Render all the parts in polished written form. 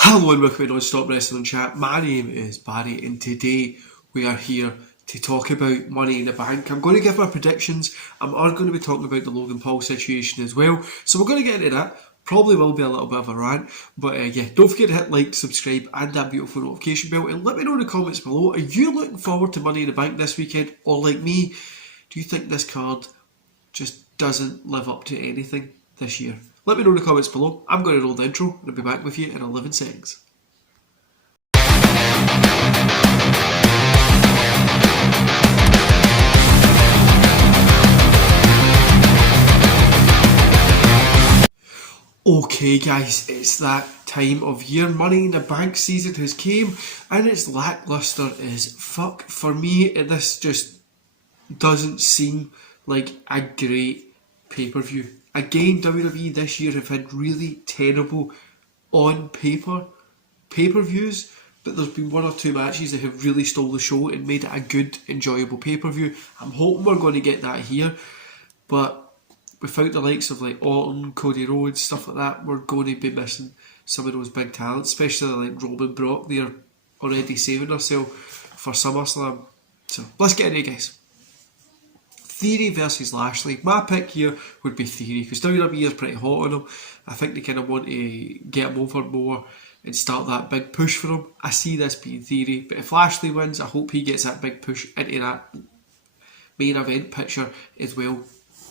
Hello and welcome to Non-Stop Wrestling Chat. My name is Barry and today we are here to talk about Money in the Bank. I'm going to give my predictions. I'm going to be talking about the Logan Paul situation as well. So we're going to get into that. Probably will be a little bit of a rant. But yeah, don't forget to hit like, subscribe and that beautiful notification bell. And let me know in the comments below, are you looking forward to Money in the Bank this weekend? Or like me, do you think this card just doesn't live up to anything this year? Let me know in the comments below. I'm going to roll the intro and I'll be back with you in 11 seconds. Okay guys, it's that time of year. Money in the Bank season has came and it's lacklustre as fuck. For me, this just doesn't seem like a great pay-per-view. Again, WWE this year have had really terrible on paper pay-per-views, but there's been one or two matches that have really stole the show and made it a good, enjoyable pay-per-view. I'm hoping we're going to get that here, but without the likes of like Orton, Cody Rhodes, stuff like that, we're going to be missing some of those big talents, especially like Roman Brock. They're already saving themselves for SummerSlam. So let's get into it, guys. Theory versus Lashley. My pick here would be Theory because WWE is pretty hot on him. I think they kind of want to get him over more and start that big push for him. I see this being Theory, but if Lashley wins, I hope he gets that big push into that main event picture as well,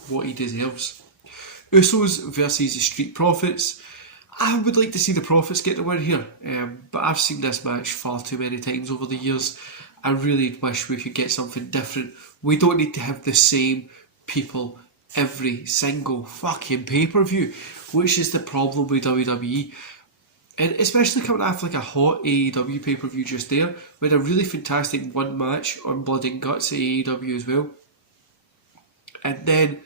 what he deserves. Usos versus the Street Profits. I would like to see the Profits get the win here, but I've seen this match far too many times over the years. I really wish we could get something different. We don't need to have the same people every single fucking pay-per-view, which is the problem with WWE. And especially coming after like a hot AEW pay-per-view just there, we had a really fantastic one match on Blood and Guts at AEW as well. And then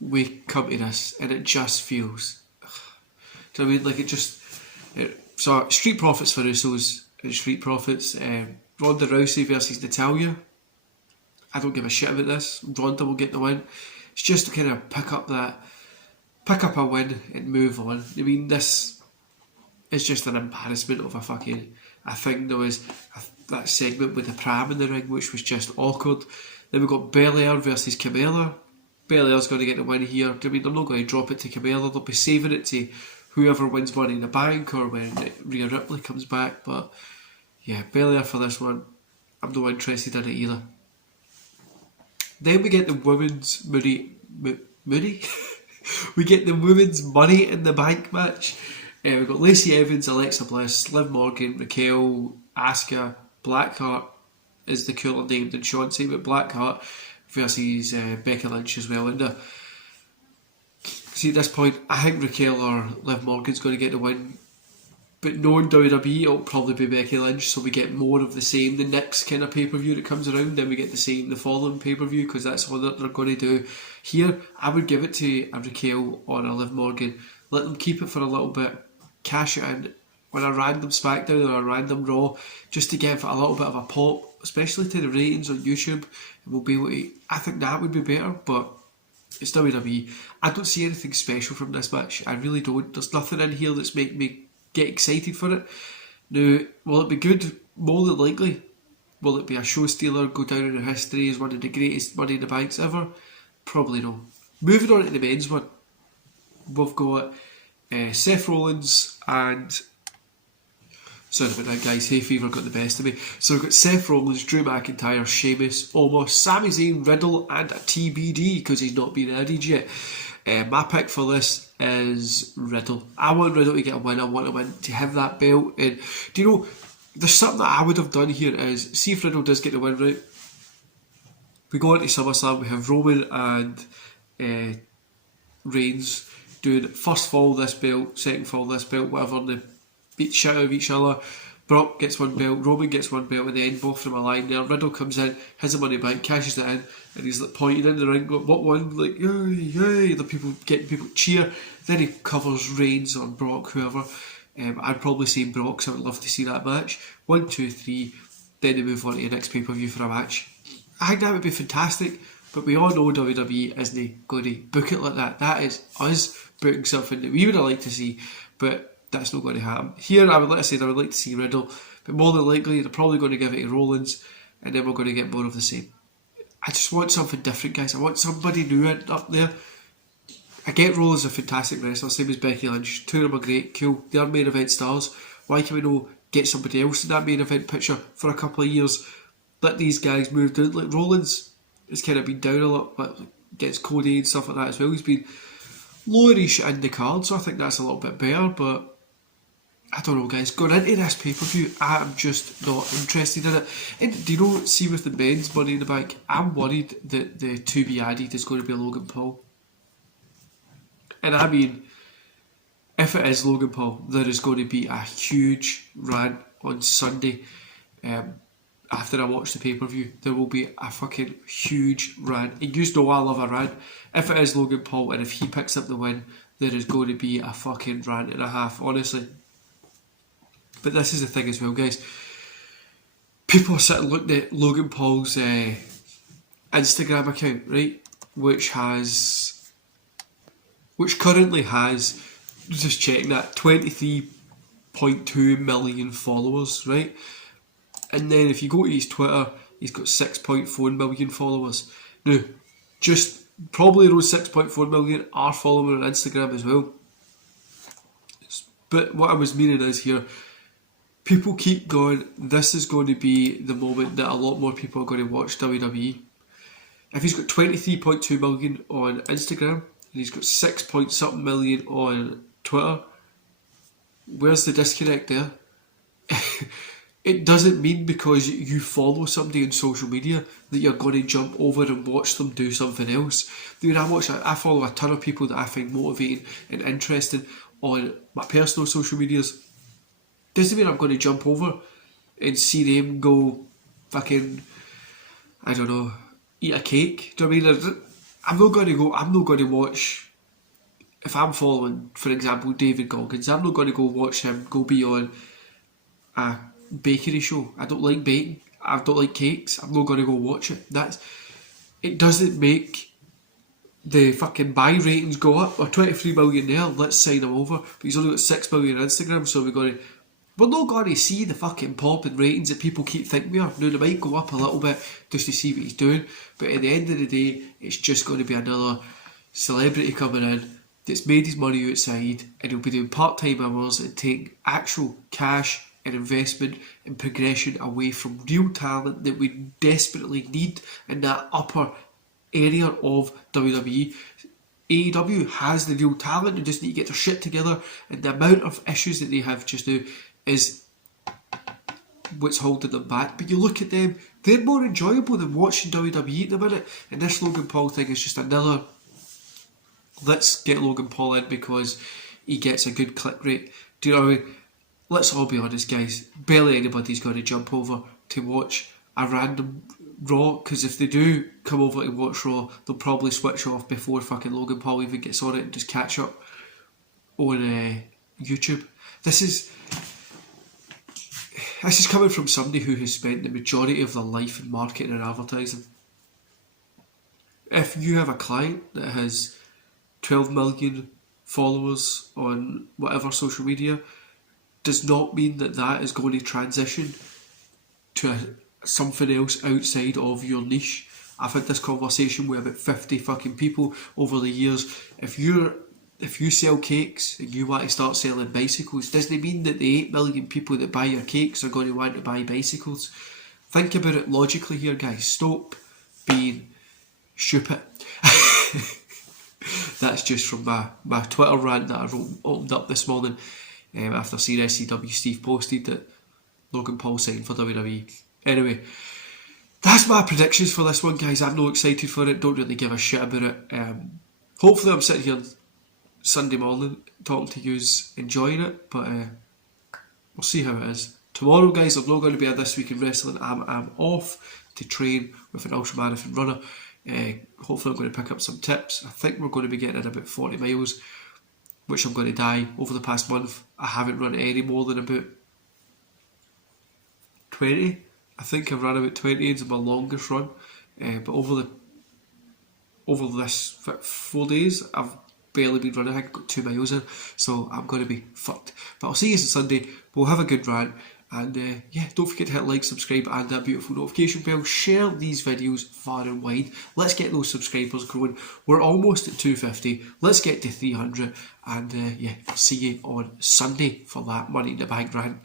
we come to this and it just feels... Do you know what I mean? Like it just... So, Street Profits for Usos and Street Profits. Ronda Rousey versus Natalya. I don't give a shit about this. Ronda will get the win. It's just to kind of pick up a win and move on. I mean, this is just an embarrassment of a thing. There was that segment with the pram in the ring, which was just awkward. Then we got Belair versus Camilla. Belair's going to get the win here. I mean, they're not going to drop it to Camilla. They'll be saving it to whoever wins Money in the Bank or when Rhea Ripley comes back. But yeah, Belair for this one. I'm not interested in it either. Then we get the women's Moody? We get the women's Money in the Bank match. We've got Lacey Evans, Alexa Bliss, Liv Morgan, Raquel, Asuka, Blackheart is the cooler name than Shotzi, but Blackheart versus Becky Lynch as well. And see, at this point, I think Raquel or Liv Morgan's going to get the win. But knowing WWE, it'll probably be Becky Lynch, so we get more of the same. The next kind of pay-per-view that comes around, then we get the same the following pay-per-view, because that's what they're going to do. Here, I would give it to a Raquel or a Liv Morgan. Let them keep it for a little bit, cash it in on a random SmackDown or a random Raw, just to give a little bit of a pop, especially to the ratings on YouTube. And we'll be able to, I think that would be better, but it's WWE. I don't see anything special from this match. I really don't. There's nothing in here that's making me get excited for it. Now, will it be good? More than likely. Will it be a show stealer, go down in history as one of the greatest Money in the Banks ever? Probably no. Moving on to the men's one, we've got Seth Rollins and... Sorry about that, guys. Hay fever got the best of me. So we've got Seth Rollins, Drew McIntyre, Sheamus, Omos, Sami Zayn, Riddle, and a TBD because he's not been added yet. My pick for this is Riddle. I want Riddle to get a win. I want him to have that belt. And do you know, there's something that I would have done here is, see if Riddle does get the win right. We go into SummerSlam, we have Roman and Reigns doing first fall this belt, second fall this belt, whatever, and they beat shit out of each other. Brock gets one belt, Roman gets one belt, and then both of them align there. Riddle comes in, has the Money Bank, cashes it in, and he's like pointing in the ring, going, what one? Like, yay, yay. The people cheer. Then he covers Reigns or Brock, whoever. I'd probably say Brock, so I would love to see that match. 1, 2, 3. Then they move on to the next pay-per-view for a match. I think that would be fantastic, but we all know WWE isn't going to book it like that. That is us booking something that we would have liked to see, but That's not going to happen. Here, I would like to see Riddle, but more than likely, they're probably going to give it to Rollins, and then we're going to get more of the same. I just want something different, guys. I want somebody new up there. I get Rollins a fantastic wrestler, same as Becky Lynch. Two of them are great, cool. They are main event stars. Why can we not get somebody else in that main event picture for a couple of years? Let these guys move down. Like Rollins has kind of been down a lot, but gets Cody and stuff like that as well. He's been lowerish in the card, so I think that's a little bit better, but I don't know, guys. Going into this pay-per-view, I'm just not interested in it. And do you know, see with the men's Money in the Bank, I'm worried that the to be added is going to be Logan Paul. And I mean, if it is Logan Paul, there is going to be a huge rant on Sunday. After I watch the pay-per-view, there will be a fucking huge rant. And you know I love a rant. If it is Logan Paul and if he picks up the win, there is going to be a fucking rant and a half, honestly. But this is the thing as well, guys. People are sitting looking at Logan Paul's Instagram account, right? Which currently has, just checking that, 23.2 million followers, right? And then if you go to his Twitter, he's got 6.4 million followers. Now, just probably those 6.4 million are following on Instagram as well. But what I was meaning is here, people keep going, this is going to be the moment that a lot more people are going to watch WWE. If he's got 23.2 million on Instagram, and he's got 6 point something million on Twitter, where's the disconnect there? It doesn't mean because you follow somebody on social media that you're going to jump over and watch them do something else. Dude, I follow a ton of people that I find motivating and interesting on my personal social medias. Doesn't mean I'm going to jump over and see them go fucking, I don't know, eat a cake. Do you know what I mean? I'm not going to watch, if I'm following, for example, David Goggins, I'm not going to go watch him go be on a bakery show. I don't like baking. I don't like cakes. I'm not going to go watch it. It doesn't make the fucking buy ratings go up. Or 23 million there, let's sign him over. But he's only got 6 million on Instagram, so we're not going to see the fucking pop and ratings that people keep thinking we are. Now, they might go up a little bit just to see what he's doing, but at the end of the day, it's just going to be another celebrity coming in that's made his money outside, and he'll be doing part-time hours and taking actual cash and investment and progression away from real talent that we desperately need in that upper area of WWE. AEW has the real talent, they just need to get their shit together, and the amount of issues that they have just now is what's holding them back. But you look at them, they're more enjoyable than watching WWE at the minute, and this Logan Paul thing is just another, let's get Logan Paul in because he gets a good click rate. Do you know what I mean? Let's all be honest, guys, barely anybody's going to jump over to watch a random Raw, because if they do come over to watch Raw, they'll probably switch off before fucking Logan Paul even gets on it and just catch up on YouTube. This is coming from somebody who has spent the majority of their life in marketing and advertising. If you have a client that has 12 million followers on whatever social media, does not mean that is going to transition to something else outside of your niche. I've had this conversation with about 50 fucking people over the years. If you sell cakes and you want to start selling bicycles, doesn't mean that the 8 million people that buy your cakes are going to want to buy bicycles. Think about it logically here, guys. Stop being stupid. That's just from my Twitter rant that I opened up this morning after seeing SCW Steve posted that Logan Paul signed for WWE. Anyway, that's my predictions for this one, guys. I'm not excited for it, don't really give a shit about it. Hopefully I'm sitting here Sunday morning talking to yous, enjoying it, but we'll see how it is. Tomorrow, guys, I'm not going to be at This Week in Wrestling. I'm off to train with an ultramarathon runner. Hopefully I'm going to pick up some tips. I think we're going to be getting in about 40 miles, which I'm going to die. Over the past month, I haven't run any more than about 20. I think I've run about 20 is my longest run. But over this 4 days, I've barely been running. I think I've got 2 miles in, so I'm going to be fucked. But I'll see you on Sunday. We'll have a good rant. And yeah, don't forget to hit like, subscribe, and that beautiful notification bell. Share these videos far and wide. Let's get those subscribers growing. We're almost at 250. Let's get to 300. And yeah, I'll see you on Sunday for that Money in the Bank rant.